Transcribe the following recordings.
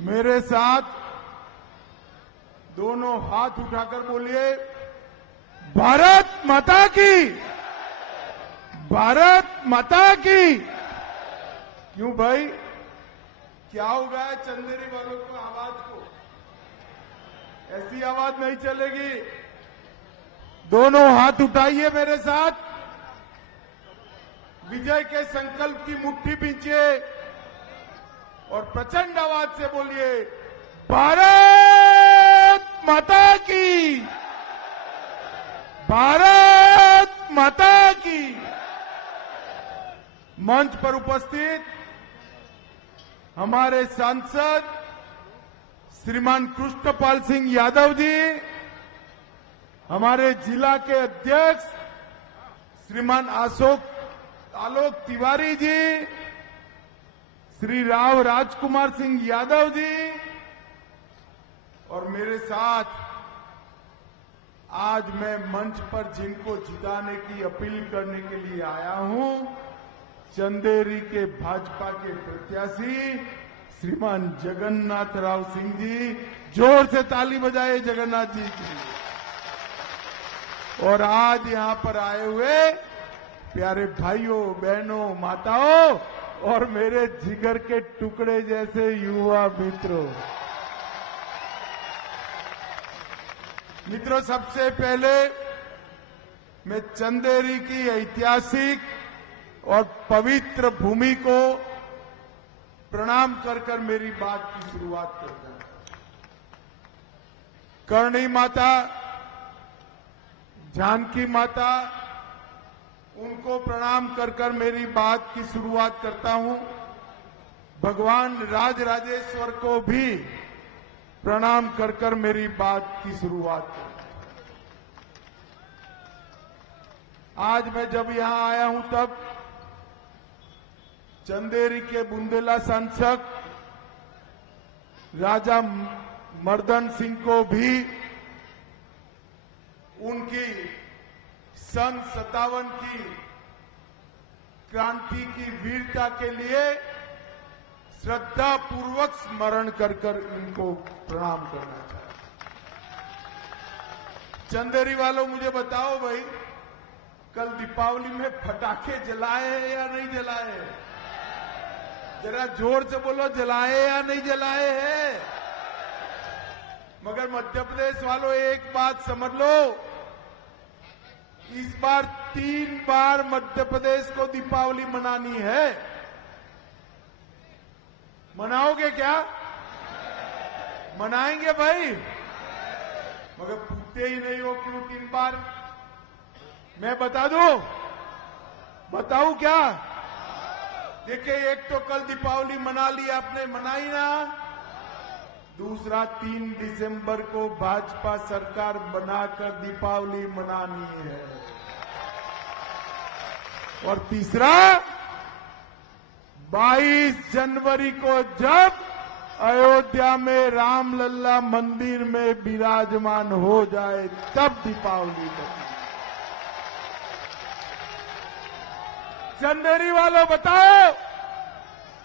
मेरे साथ दोनों हाथ उठाकर बोलिए, भारत माता की, भारत माता की। क्यों भाई, क्या हो गया है चंदेरी वालों को आवाज को? ऐसी आवाज नहीं चलेगी। दोनों हाथ उठाइए मेरे साथ, विजय के संकल्प की मुट्ठी पीछे और प्रचंड आवाज से बोलिए, भारत माता की, भारत माता की। मंच पर उपस्थित हमारे सांसद श्रीमान कृष्णपाल सिंह यादव जी, हमारे जिला के अध्यक्ष श्रीमान आलोक तिवारी जी, श्री राव राजकुमार सिंह यादव जी और मेरे साथ आज मैं मंच पर जिनको जिताने की अपील करने के लिए आया हूं, चंदेरी के भाजपा के प्रत्याशी श्रीमान जगन्नाथ राव सिंह जी। जोर से ताली बजाए जगन्नाथ जी की। और आज यहां पर आए हुए प्यारे भाइयों, बहनों, माताओं और मेरे जिगर के टुकड़े जैसे युवा मित्रों, सबसे पहले मैं चंदेरी की ऐतिहासिक और पवित्र भूमि को प्रणाम कर मेरी बात की शुरुआत करता हूं। करणी माता, जानकी माता, उनको प्रणाम कर मेरी बात की शुरुआत करता हूं। भगवान राजराजेश्वर को भी प्रणाम कर मेरी बात की शुरुआत करता हूं। आज मैं जब यहां आया हूं तब चंदेरी के बुंदेला सांसद राजा मर्दन सिंह को भी उनकी सन 57 की क्रांति की वीरता के लिए श्रद्धा पूर्वक स्मरण कर इनको प्रणाम करना चाहता हूं। चंदेरी वालों, मुझे बताओ भाई, कल दीपावली में पटाखे जलाए हैं या नहीं जलाए हैं? जरा जोर से बोलो, जलाए या नहीं जलाए हैं? मगर मध्य प्रदेश वालों, एक बात समझ लो, इस बार 3 बार मध्य प्रदेश को दीपावली मनानी है। मनाओगे क्या? मनाएंगे भाई, मगर पूछते ही नहीं हो क्यों 3 बार? मैं बता दूं, बताऊं क्या? देखिए, एक तो कल दीपावली मना ली आपने, मनाई ना। दूसरा, 3 दिसंबर को भाजपा सरकार बनाकर दीपावली मनानी है। और तीसरा, 22 जनवरी को जब अयोध्या में रामलला मंदिर में विराजमान हो जाए तब दीपावली बनी। चंदेरी वालों, बताओ,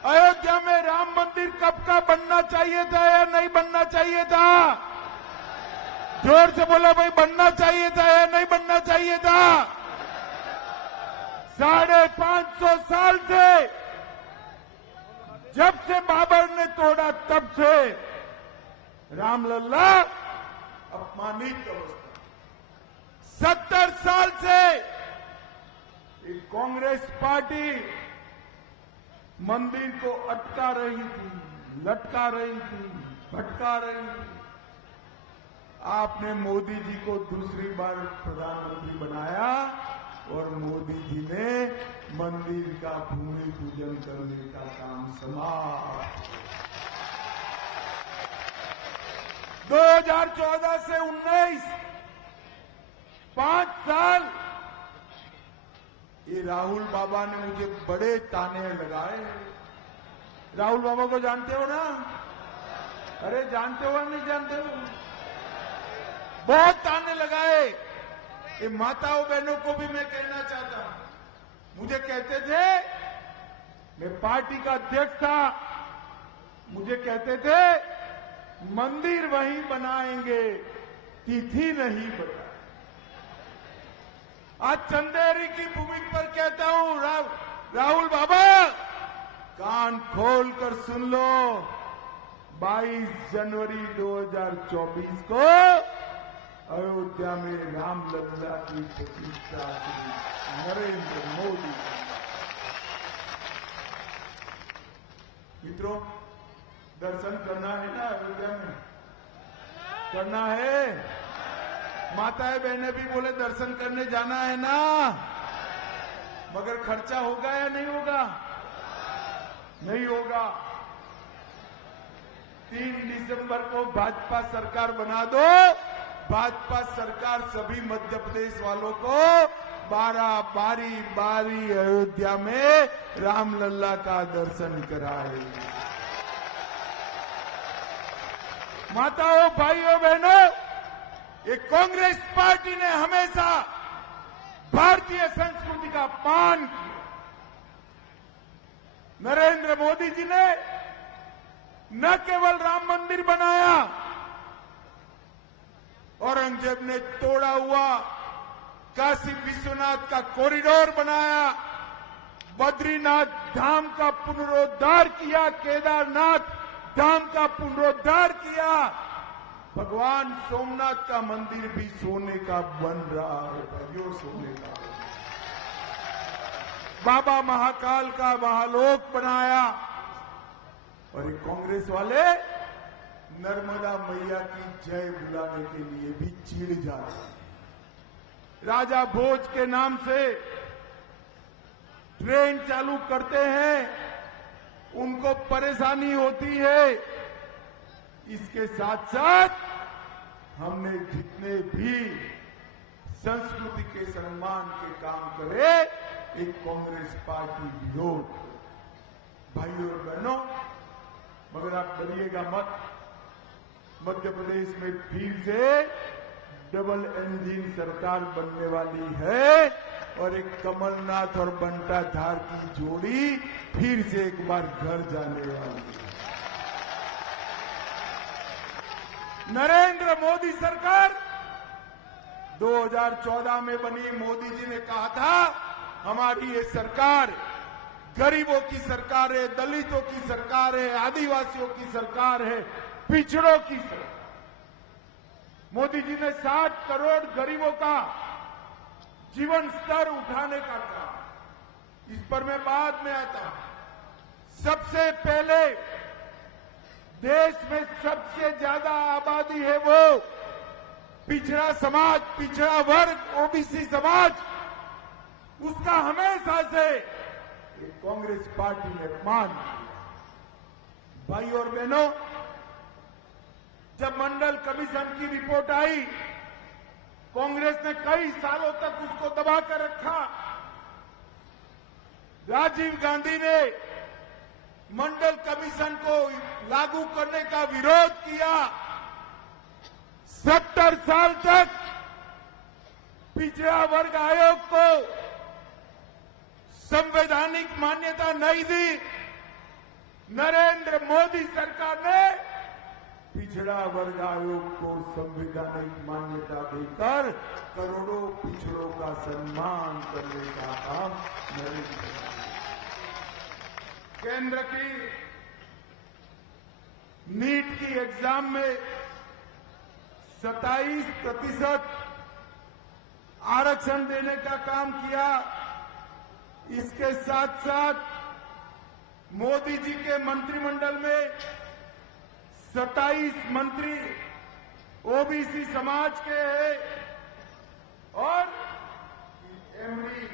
अयोध्या में राम मंदिर कब का बनना चाहिए था या नहीं बनना चाहिए था? जोर से बोलो भाई, बनना चाहिए था या नहीं बनना चाहिए था? 550 साल से, जब से बाबर ने तोड़ा तब से रामलला अपमानित अवस्था। 70 साल से कांग्रेस पार्टी मंदिर को अटका रही थी, लटका रही थी, भटका रही थी। आपने मोदी जी को दूसरी बार प्रधानमंत्री बनाया और मोदी जी ने मंदिर का भूमि पूजन करने का काम समाप्त। 2014 से 19, 5 साल ये राहुल बाबा ने मुझे बड़े ताने लगाए। राहुल बाबा को जानते हो ना? अरे जानते हो या नहीं जानते हो? बहुत ताने लगाए। ये माताओं बहनों को भी मैं कहना चाहता हूं। मुझे कहते थे, मैं पार्टी का अध्यक्ष था, मुझे कहते थे मंदिर वहीं बनाएंगे, तिथि नहीं बता। आज चंदेरी की भूमि पर कहता हूं, राहुल बाबा कान खोल कर सुन लो, 22 जनवरी 2024 को अयोध्या में रामलला की प्रतिष्ठा नरेंद्र मोदी। मित्रों, दर्शन करना है ना अयोध्या में, करना है। माताएं बहनें भी बोले दर्शन करने जाना है ना, मगर खर्चा होगा या नहीं होगा? नहीं होगा। 3 दिसंबर को भाजपा सरकार बना दो। भाजपा सरकार सभी मध्य प्रदेश वालों को 12 बारी अयोध्या में रामलला का दर्शन कराएगी। माताओं, भाइयों, बहनों, ये कांग्रेस पार्टी ने हमेशा भारतीय संस्कृति का अपमान किया। नरेंद्र मोदी जी ने न केवल राम मंदिर बनाया, औरंगजेब ने तोड़ा हुआ काशी विश्वनाथ का कॉरिडोर बनाया, बद्रीनाथ धाम का पुनरुद्धार किया, केदारनाथ धाम का पुनरुद्धार किया, भगवान सोमनाथ का मंदिर भी सोने का बन रहा है, भैया सोने का। बाबा महाकाल का महालोक बनाया, और ये कांग्रेस वाले नर्मदा मैया की जय बुलाने के लिए भी चिढ़ जा रहे हैं। राजा भोज के नाम से ट्रेन चालू करते हैं, उनको परेशानी होती है। इसके साथ साथ हमने जितने भी संस्कृति के सम्मान के काम करे, एक कांग्रेस पार्टी विरोध। भाइयों और बहनों, मगर आप डरिएगा मत। मध्य प्रदेश में फिर से डबल इंजन सरकार बनने वाली है, और एक कमलनाथ और बंटा धार की जोड़ी फिर से एक बार घर जाने वाली है। नरेंद्र मोदी सरकार 2014 में बनी। मोदी जी ने कहा था हमारी ये सरकार गरीबों की सरकार है, दलितों की सरकार है, आदिवासियों की सरकार है, पिछड़ों की सरकार। मोदी जी ने 7 करोड़ गरीबों का जीवन स्तर उठाने का कहा। इस पर मैं बाद में आता हूं। सबसे पहले देश में सबसे ज्यादा आबादी है वो पिछड़ा समाज, पिछड़ा वर्ग, ओबीसी समाज, उसका हमेशा से कांग्रेस पार्टी ने मान किया। भाई और बहनों, जब मंडल कमीशन की रिपोर्ट आई, कांग्रेस ने कई सालों तक उसको दबा कर रखा। राजीव गांधी ने मंडल कमीशन को लागू करने का विरोध किया। 70 साल तक पिछड़ा वर्ग आयोग को संवैधानिक मान्यता नहीं दी। नरेंद्र मोदी सरकार ने पिछड़ा वर्ग आयोग को संवैधानिक मान्यता देकर करोड़ों पिछड़ों का सम्मान करने का काम नरेंद्र मोदी। केंद्र की नीट की एग्जाम में 27% आरक्षण देने का काम किया। इसके साथ साथ मोदी जी के मंत्रिमंडल में 27 मंत्री ओबीसी समाज के हैं, और एमडी